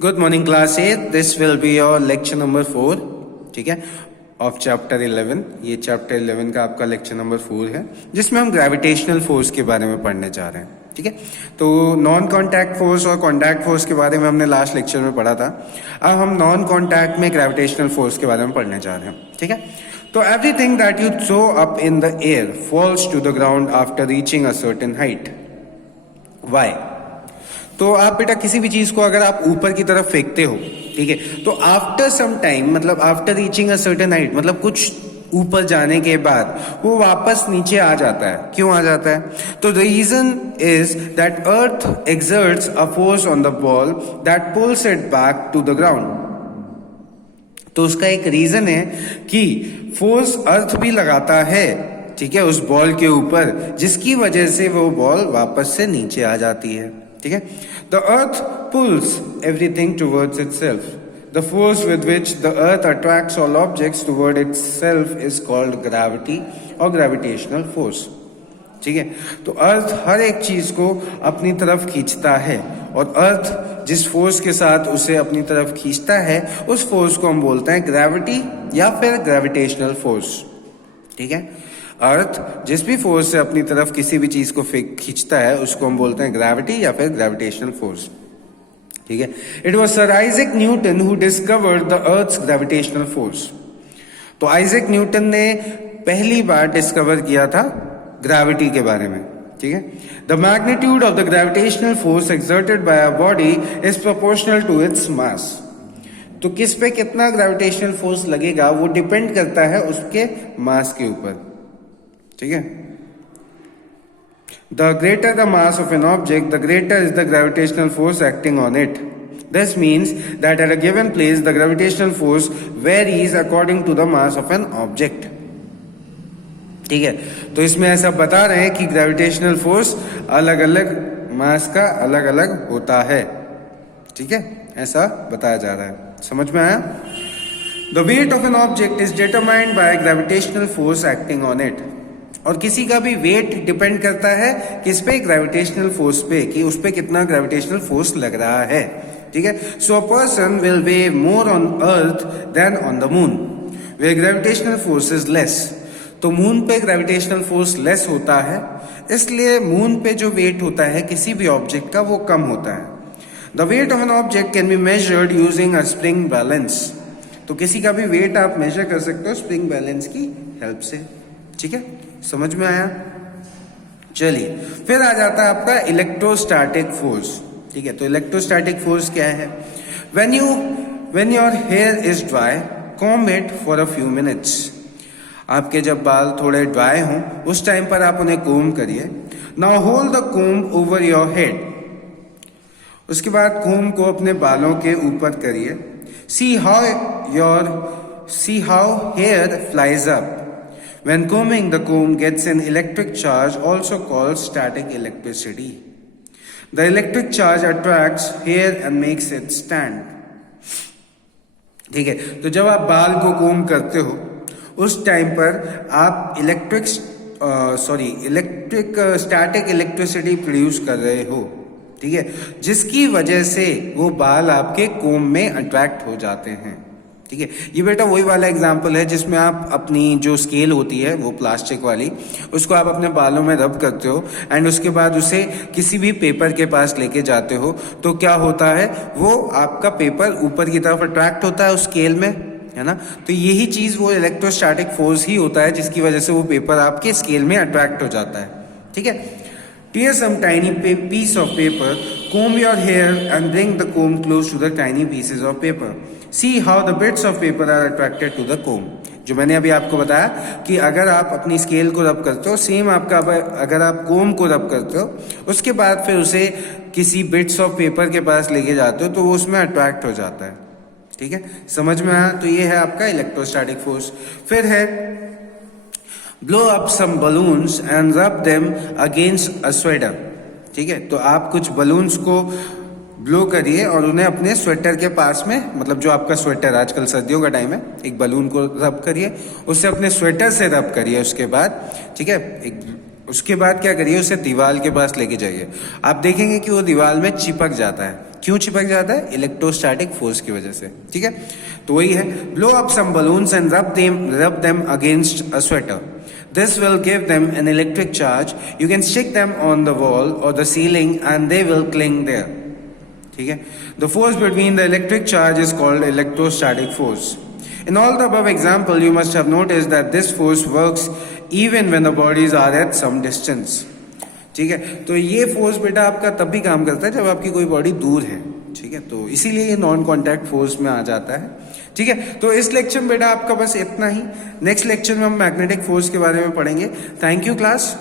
Good morning class 8. This will be your lecture number 4. ठीक है, of chapter 11. ये chapter 11 का आपका लेक्चर नंबर 4 है, जिसमें हम ग्रेविटेशनल फोर्स के बारे में पढ़ने जा रहे हैं. ठीक है, तो नॉन कॉन्टैक्ट फोर्स और कॉन्टैक्ट फोर्स के बारे में हमने लास्ट लेक्चर में पढ़ा था. अब हम नॉन कॉन्टैक्ट में ग्रेविटेशनल फोर्स के बारे में पढ़ने जा रहे हैं. ठीक है, तो everything that you throw up in the air falls to the ground after reaching a certain height. Why? तो आप बेटा किसी भी चीज को अगर आप ऊपर की तरफ फेंकते हो, ठीक है, तो आफ्टर सम टाइम, मतलब after reaching a certain height, मतलब कुछ ऊपर जाने के बाद वो वापस नीचे आ जाता है. क्यों आ जाता है? तो the reason is that earth exerts a force on the ball that pulls it back to the ground. तो उसका एक रीजन है कि फोर्स अर्थ भी लगाता है, ठीक है, उस बॉल के ऊपर, जिसकी वजह से वो बॉल वापस से नीचे आ जाती है. ठीक है, the earth pulls everything towards itself. The force with which the earth attracts all objects toward itself is called gravity और ग्रेविटेशनल फोर्स. ठीक है, तो अर्थ हर एक चीज को अपनी तरफ खींचता है, और अर्थ जिस फोर्स के साथ उसे अपनी तरफ खींचता है, उस फोर्स को हम बोलते हैं ग्रेविटी या फिर ग्रेविटेशनल फोर्स. ठीक है, अर्थ जिस भी फोर्स से अपनी तरफ किसी भी चीज को खींचता है, उसको हम बोलते हैं ग्रेविटी या फिर ग्रेविटेशनल फोर्स. ठीक है, it was sir Isaac Newton who discovered the earth's gravitational force. तो आइजैक न्यूटन ने पहली बार डिस्कवर किया था ग्रेविटी के बारे में. ठीक है, the magnitude of the gravitational force exerted by a body is proportional to its mass. तो किस पे कितना ग्रेविटेशनल फोर्स लगेगा वो डिपेंड करता है उसके मास के ऊपर. ठीक है, the greater the mass of an object, the greater is the gravitational force acting on it. This means that at a given place the gravitational force varies according to the mass of an object. ठीक है, तो इसमें ऐसा बता रहे हैं कि gravitational force अलग अलग मास का अलग अलग होता है. ठीक है, ऐसा बताया जा रहा है. समझ में आया? The weight of an object is determined by gravitational force acting on it. और किसी का भी वेट डिपेंड करता है किस पे? ग्रेविटेशनल फोर्स पे, कि उस पे कितना ग्रेविटेशनल फोर्स लग रहा है. ठीक है, so a person will weigh more on earth than on the moon where gravitational force is less. तो मून पे ग्रेविटेशनल फोर्स लेस होता है, इसलिए मून पे जो वेट होता है किसी भी ऑब्जेक्ट का वो कम होता है. The weight of an object can be measured using a spring balance. तो किसी का भी वेट आप मेजर कर सकते हो स्प्रिंग बैलेंस की हेल्प से. ठीक है, समझ में आया? चलिए, फिर आ जाता है आपका इलेक्ट्रोस्टैटिक फोर्स. ठीक है, तो इलेक्ट्रोस्टैटिक फोर्स क्या है? When your here is dry, comb it for a few minutes. आपके जब बाल थोड़े ड्राई हों उस टाइम पर आप उन्हें कोम्ब करिए. Now hold the comb over your head. उसके बाद कोम्ब को अपने बालों के ऊपर करिए. See how hair flies up. When combing, the comb gets an electric charge, also called static electricity. The electric charge attracts hair and makes it stand. ठीक है, तो जब आप बाल को कोम्ब करते हो उस टाइम पर आप स्टैटिक इलेक्ट्रिसिटी प्रोड्यूस कर रहे हो. ठीक है, जिसकी वजह से वो बाल आपके कोम्ब में अट्रैक्ट हो जाते हैं. ठीक है, ये बेटा वही वाला एग्जाम्पल है जिसमें आप अपनी जो स्केल होती है वो प्लास्टिक वाली, उसको आप अपने बालों में रब करते हो एंड उसके बाद उसे किसी भी पेपर के पास लेके जाते हो, तो क्या होता है, वो आपका पेपर ऊपर की तरफ अट्रैक्ट होता है उस स्केल में, है ना. तो यही चीज वो इलेक्ट्रोस्टैटिक फोर्स ही होता है जिसकी वजह से वो पेपर आपके स्केल में अट्रैक्ट हो जाता है. ठीक है, tear some tiny piece of paper, comb your hair and bring the comb close to the tiny pieces of paper. See how the bits of paper are attracted to the comb. जो मैंने अभी आपको बताया कि अगर आप अपनी scale को रब करते हो, सेम आपका अगर आप कोम्ब को रब करते हो, उसके बाद फिर उसे किसी बिट्स ऑफ पेपर के पास लेके जाते हो तो वो उसमें अट्रैक्ट हो जाता है. ठीक है, समझ में आया? तो ये है आपका इलेक्ट्रोस्टैटिक फोर्स. फिर है blow up some balloons and rub them against a sweater. ठीक है, तो आप कुछ बलून्स को ब्लो करिए और उन्हें अपने स्वेटर के पास में, मतलब जो आपका स्वेटर, आजकल सर्दियों का टाइम है, एक बलून को रब करिए, उससे अपने स्वेटर से रब करिए. उसके बाद, ठीक है, उसके बाद क्या करिए, उसे दीवार के पास लेके जाइए. आप देखेंगे कि वो दीवार में चिपक जाता है. क्यों चिपक जाता है? इलेक्ट्रोस्टैटिक फोर्स की वजह से, ठीक है। तो वही है, blow up some balloons and rub them against a sweater. This will give them an electric charge. You can stick them on the wall or the ceiling and they will cling there. ठीक है. The force between the electric charge is called electrostatic force. In all the above example, you must have noticed that this force works even when the bodies are at some distance. ठीक है. तो ये force बेटा आपका तब भी काम करता है जब आपकी कोई बॉडी दूर है. ठीक है. तो इसीलिए ये नॉन कॉन्टैक्ट फोर्स में आ जाता है. ठीक है. तो इस लेक्चर में बेटा आपका बस इतना ही. नेक्स्ट लेक्चर में हम मैग्नेटिक फोर्स के बारे में पढ़ेंगे. Thank you class.